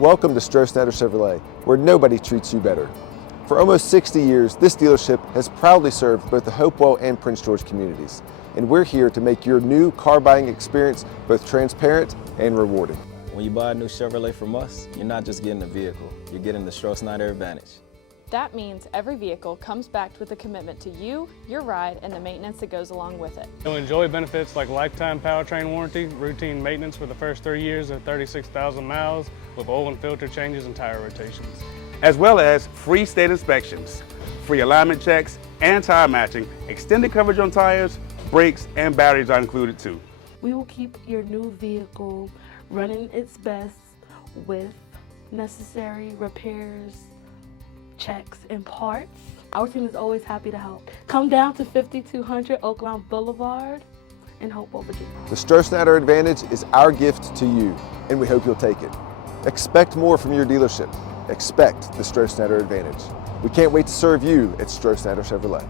Welcome to Strosnider Chevrolet, where nobody treats you better. For almost 60 years, this dealership has proudly served both the Hopewell and Prince George communities, and we're here to make your new car buying experience both transparent and rewarding. When you buy a new Chevrolet from us, you're not just getting a vehicle, you're getting the Strosnider Advantage. That means every vehicle comes backed with a commitment to you, your ride, and the maintenance that goes along with it. You'll enjoy benefits like lifetime powertrain warranty, routine maintenance for the first 3 years of 36,000 miles with oil and filter changes and tire rotations. As well as free state inspections, free alignment checks, and tire matching. Extended coverage on tires, brakes, and batteries are included too. We will keep your new vehicle running its best with necessary repairs, checks, and parts. Our team is always happy to help. Come down to 5200 Oaklawn Blvd in Hopewell, Virginia. The Strosnider Advantage is our gift to you, and we hope you'll take it. Expect more from your dealership. Expect the Strosnider Advantage. We can't wait to serve you at Strosnider Chevrolet.